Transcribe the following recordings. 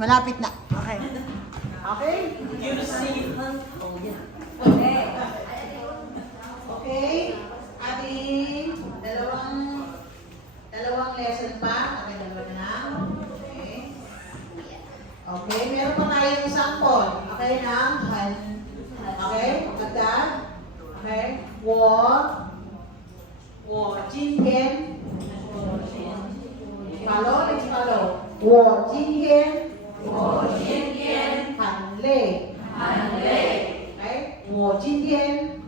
Malapit na. Okay. Okay? You see. Oh, yeah. Okay. Okay? Ating dalawang lesson pa. Okay, dalawa na lang. Okay. Okay, meron pa tayong sample. Okay, ng han. Okay, maganda. Okay. 我今天 follow, let's follow. 我今天很累。Okay? 我今天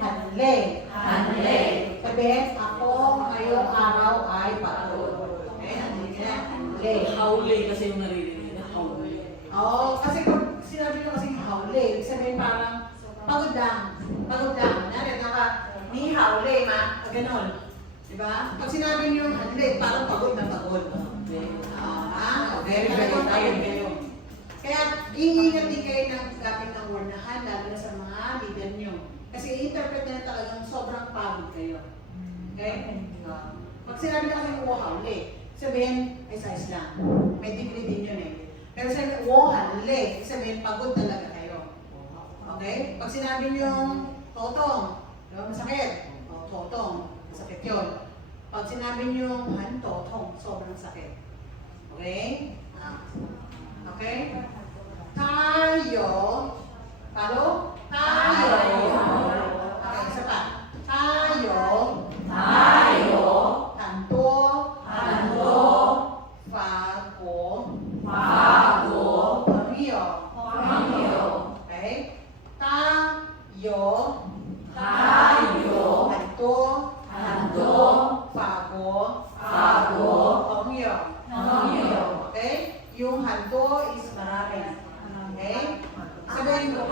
很累。Sabihin, ako ngayong araw ay pagod. Okay? Nandito na. Lay. Hauli kasi yung naririnig na hauli. Oo, kasi pag sinabi nyo kasi hauli, ibig sabihin parang pagod lang. Pagod lang. Nari, ni hauli ma. Ganun. Diba? Pag sinabi nyo hanli, parang pagod na pagod. Okay? Pagod kayo. Kaya, iingat din kayo ng gamit ng word na han, lalo na sa mga leader nyo. Kasi i-interpret na talagang sobrang pagod kayo. Okay? Pag sinabi na kayo hauli, sabihin, ay size lang. May degree din yun eh. Pero sabihin, hanli, sabihin, pagod talaga kayo. Okay? Pag sinabi nyo totong, diba masakit? O, totong, masakit yun. Pag sinabi nyo han totong, sobrang sakit. Okay? Okay? Tayo. Talo? Tayo. Okay, isa pa. Tayo. Tanto. Fago. Pamilyo. Okay? Tayo. Tanto. Fago. Pamilyo. Okay? Yung hanto is marami. Okay? Sabihin mo,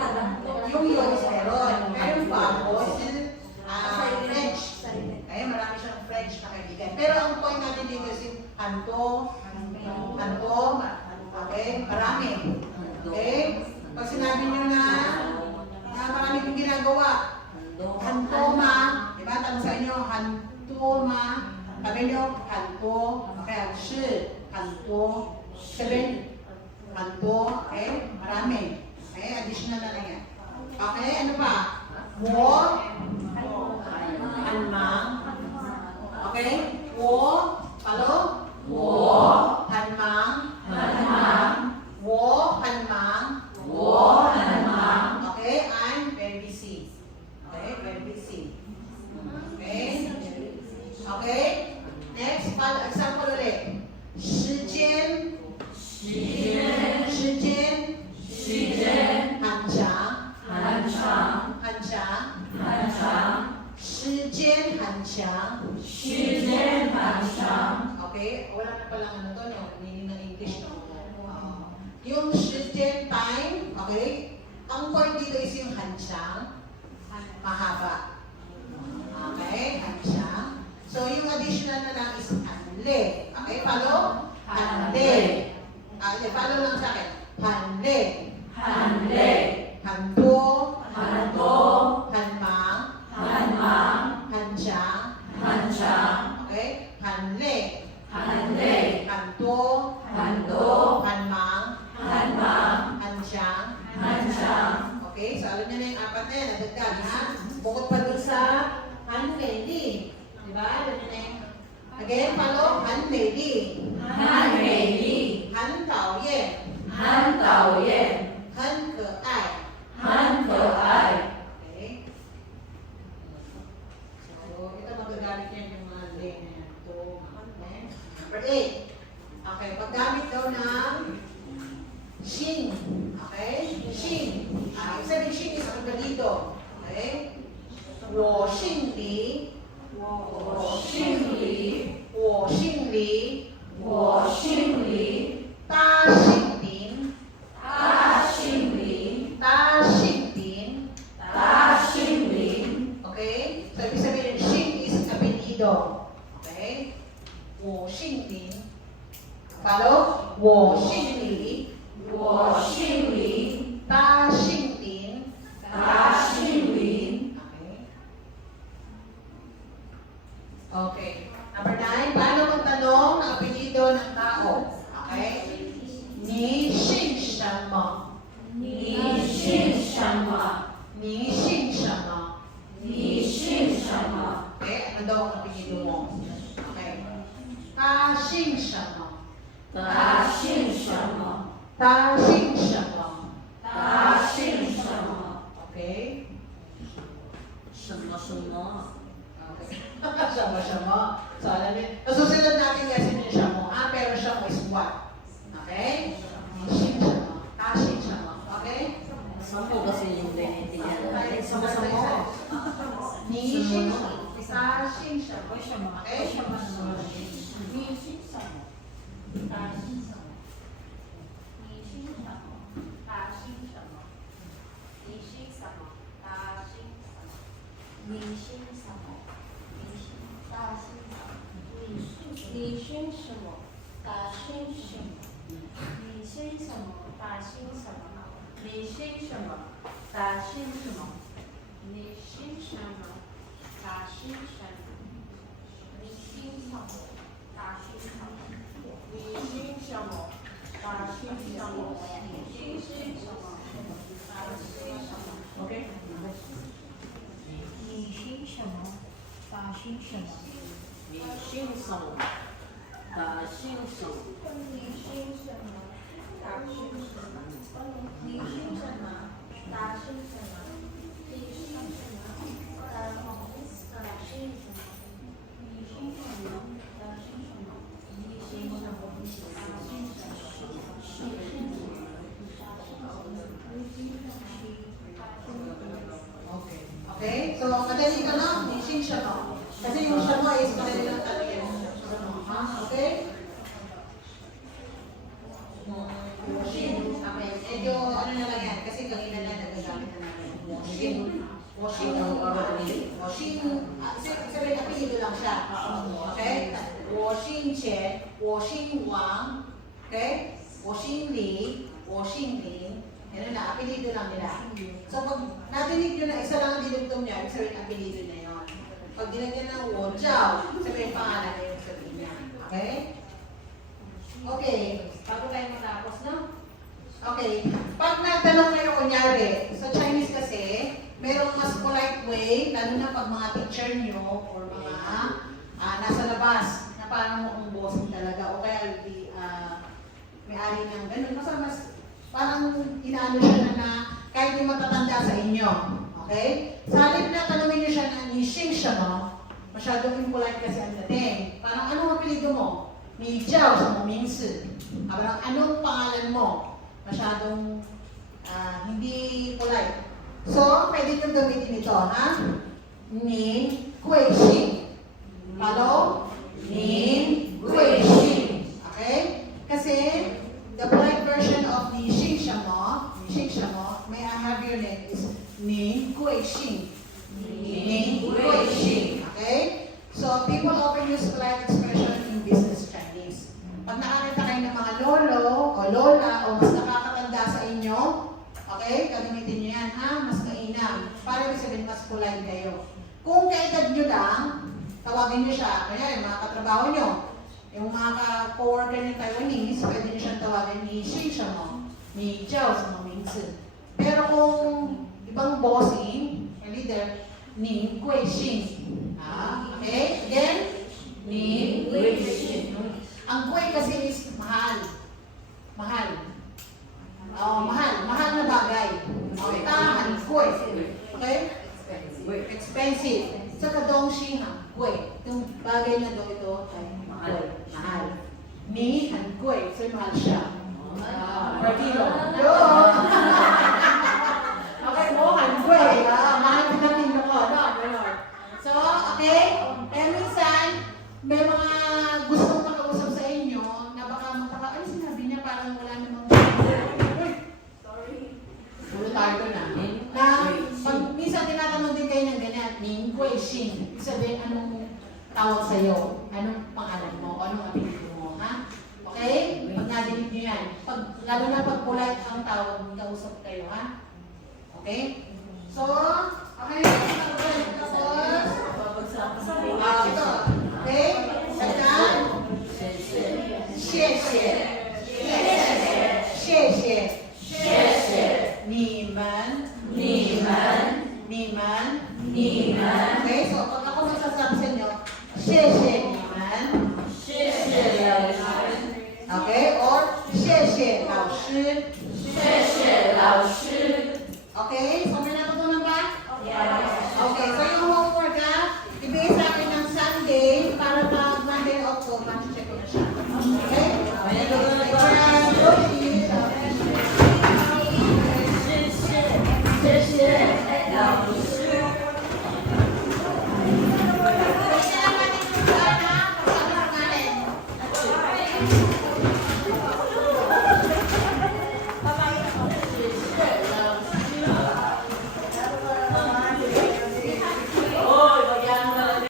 yung yun is meron. Pero yung fago is French. Okay? Marami siyang French na kaibigan. Pero ang point natin dito is yung hanto. Okay? Marami. Okay? Pag sinabi nyo na marami kong ginagawa, hantoma, diba? Tanong sa inyo, hantoma. Sabi nyo, hanto. Okay, ang shi, hanto. Sabihin, hanto. Okay? Marami. Okay? Additional na lang yan. Okay? Ano pa? Wo. Hanmang. Okay? Wo. Follow? Hanmang. Wo. Hanmang. Okay? I'm very busy. Okay? Very busy. Okay? Okay? Next, example ulit. 时间很长时间很长 Okay? Wala na palang ano to, no? Meaning ng English, no? Yung 时间 time, okay? Ang point dito is yung 很长 mahaba. Okay? 很长 So, yung additional na lang is 很累 Okay? Follow? 很累 follow lang sa akin. 很累很多很忙很长 Okay? 很累很多很忙很长 Okay? So, alam nyo na yung apat na yan. Nadagdag, ha? Bukod pa dun sa 很美丽 Diba? Alam nyo na yung Again, follow? 很美丽很讨厌很可爱 Okay? So, ito magagamit yan yung mga lane na yan. Ito, okay? Number 8. Okay, paggamit daw ng shin. Okay? Shin. Ibig sabihin shin is ang dito. Okay? 我姓李他姓林Okay? So, ibig sabihin, Shin is apelido. Okay? 我姓林 Follow? 我姓李他姓林 Okay. Okay. Number 9, paano magtanong ng apelido ng tao? Okay? 答姓什么？答姓什么？答姓什么？ Okay? 什么什么？ Okay. 什么什么? So, alam niyo, nasusunod natin lesson yung 什么, pero 什么 is what? Okay? 姓什么? 答姓什么? Okay? Sampo kasi yung naiintindihan natin. Sama-sama. 你姓什么？答姓什么？ 为什么？ Okay? 为什么？你姓什么？答姓什么？你姓什么？答姓什么？你姓什么？答姓什么？你姓什么？你姓答姓什么？你姓什么？答姓什么？你姓什么？答姓什么？你姓什么？答姓什么？你姓什么？答姓什么？你姓什么？答姓什么？你姓什么？答姓什么？你姓什么？答姓什么？ Okay? 你姓什么？答姓什么？你姓什么？答姓什么？你姓什么？答姓什么？你姓什么？答姓什么？你姓什么？答姓什么？你姓什么？答姓什么？你姓什么？答姓什么？ Okay. Okay? So, madali ka na, 你姓什么? Kasi yung 什么 is madali lang talaga yun. 什么, ha? Okay? 我姓, okay. Medyo ano na lang yan, kasi kanina na nagagamit na natin. 我姓, 我姓, 我姓, sabihin apelido lang siya. Okay? 我姓钱, 我姓王, okay? 我姓李, 我姓林. Yan na, apelido lang nila. So pag natinig nyo na isa lang ang dinugtong niya, ibig sabihin apelido na yun. Pag dinagyan ng 我叫, sabihin pangalan na yung sabihin niya. Okay? Okay. Bago tayo matapos, no? Okay. Pag natanong kayo kunyari, sa Chinese kasi, merong mas polite way, lalo na pag mga teacher nyo or mga nasa labas, na parang mukhang bossing talaga, o kaya may-ari ng ganun. Mas parang inaano siya na kahit yung matatanda sa inyo. Okay? Sa halip na tanongin niyo siya na ni Xing siya, no? Masyadong impolite kasi ang dating. Parang anong apelido mo? Ni Jiao sa mong mingsi. Parang anong pangalan mo? Masyadong hindi polite. So, pwede nyo gamitin ito, ha? Ning Gui Xing. Follow? Ning Gui Xing. Okay? Kasi, the polite version of 你姓什么? 你姓什么? May I have your name is 您贵姓? 您贵姓. Okay? So, people often use polite expression in business Chinese. Pag nakakita kayo ng mga lolo o lola o mas nakakatanda sa inyo, okay? Gagamitin nyo yan, ha? Mas mainam. Para ibig sabihin, mas polite kayo. Kung kaedad nyo lang, tawagin nyo siya. Kaya yung mga katrabaho nyo, yung mga ka-coworker ng Taiwanese, pwede nyo siyang tawagin ni Xing siya mo, ni Jiao sa mga mingsi. Pero kung ibang bossing, leader, ni Gui Xing. Okay? Again, ni Gui Xing. Ang Gui kasi is mahal. Mahal. Mahal. Mahal na bagay. Okay, tahan, Gui. Okay? Expensive. Saka dongxi ha, Gui. Yung bagay na daw ito ay mahal. Mahal. Ni and Gui. So, mahal siya. Per kilo. Yun! Okay, mo, and Gui. Mahal din natin mo ko. No, ganon. So, okay. Kaya minsan, may mga gustong makausap sa inyo na baka magtaka, ano sinabi niya parang wala namang uy! Sorry. Puro tayo doon na pag minsan tinatanong din kayo ng ganyan, Ning Gui Xing. Sabihin, anong tawag sa'yo? Anong pangalan mo? O anong apelido mo? Ha? Okay? Pag nadinig nyo yan. Lalo na pag polite ang tawag, kausap kayo, ha? Okay? So, okay. Tapos, ito. Okay? Sagdan. 谢谢. 谢谢. 谢谢. 你们. 你们. 你们. 你们. Okay? So, pag ako magsasabi sa inyo, 谢谢你们. 谢谢你们. Okay? 师。谢谢老师。